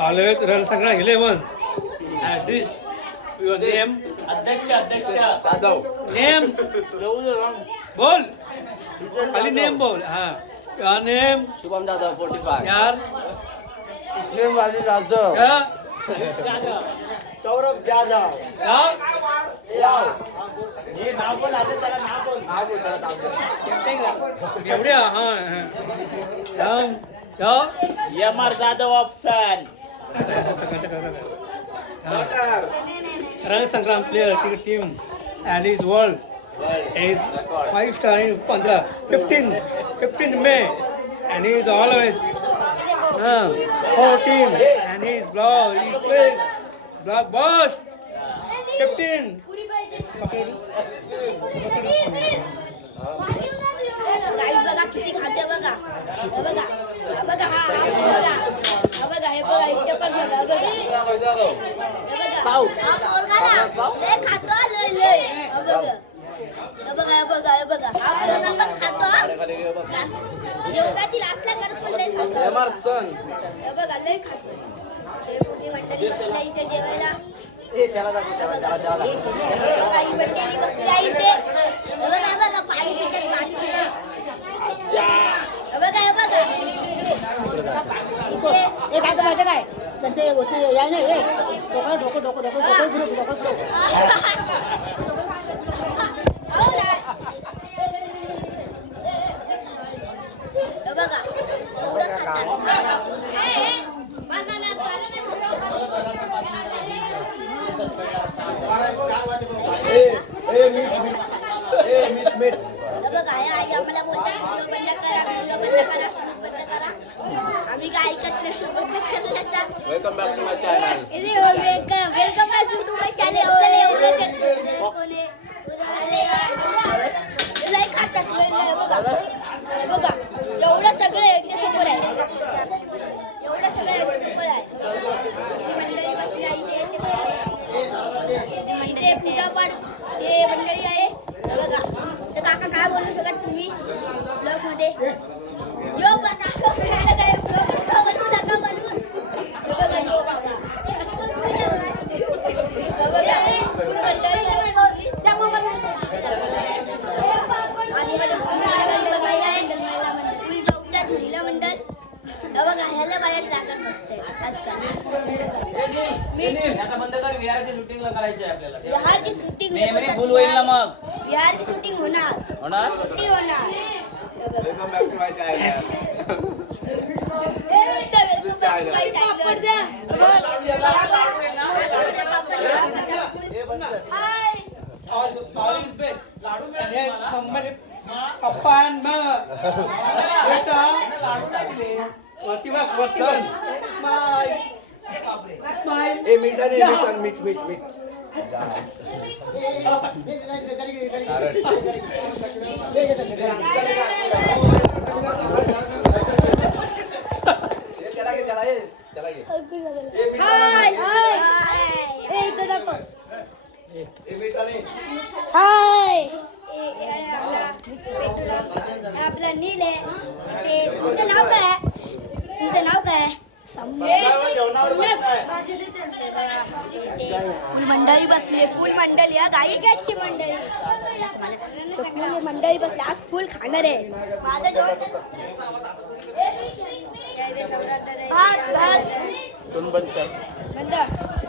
always Ransangram 11 this your name अध्यक्ष Jadhav name बोल खाली नेम बोल हा युअर नेम शुभम जाधव 45 यार नेम वाली जाधव क्या सौरभ जाधव हे नाव पण आले त्याला नाव बोल एवढ्या हा एम आर जाधव ऑप्शन रणसंग्राम player cricket team and his world is 5 star in 15 May and he is always 14 and he is block he plays block boss 15 गाईस बघा किती खाते बघा हे बघा हा बघा हा बघा हा बघा हे बघा इथे पण बघा हे बघा पाऊ हा पोरगाला लय खातो लय हे बघा हे बघा हे बघा हे बघा हा पोरगा पण खातो जेवणाची लासला करत पण लय खातो एमर्सन हे बघा लय खातो ते मोठी मंडळी बसल्या इथे जेवायला त्याला बघा ही मंडळी बसल्या इथे हे बघा पाणी पितात पाणी पितात हे बघा हे काय माहिती काय त्यांच्या गोष्टी या नाही रे डोकं हे बघा एवढं खातात मीठ बघा हे आई आम्हाला बोलतात व्हिडिओ बंद करा आम्ही काय ऐकत नसतो बंद करण्याचा welcome back to my channel welcome back to my channel कोणी लय खातात लय बघा हे बघा एवढं सगळं यांच्या समोर आहे एवढं सगळं यांच्या समोर आहे ही मंडळी बसली आहे इथे पूजा पाठ जे मंडळी आहे बघा तर काका काय बोलू शकत तुम्ही ब्लॉग मध्ये यो काका फिरायला काय ब्लॉग नका बनवू हे बघा यो बाबा बघा फुल मंडळी त्या मोबाईल आणि मला बसायला आहे फुल जॉबच्या महिला मंडळ बघा ह्याला बाहेर ड्रॅगन बघते आजकाल आता बंद कर विहारची शूटिंगला करायची आहे आपल्याला बिहारची शूटिंग मेमरी फुल होईल ना मग बिहारची शूटिंग होणार शूटिंग होणार welcome back to my channel पप्पा बेटा वर्षन मीठ आपला नील आहे ते तुमचं नाव काय फुल मंडळी बसली फुल मंडळी गाई घ्यायची मंडळी मंडळी बसली आज फुल खाणार आहे माझं जेवण भात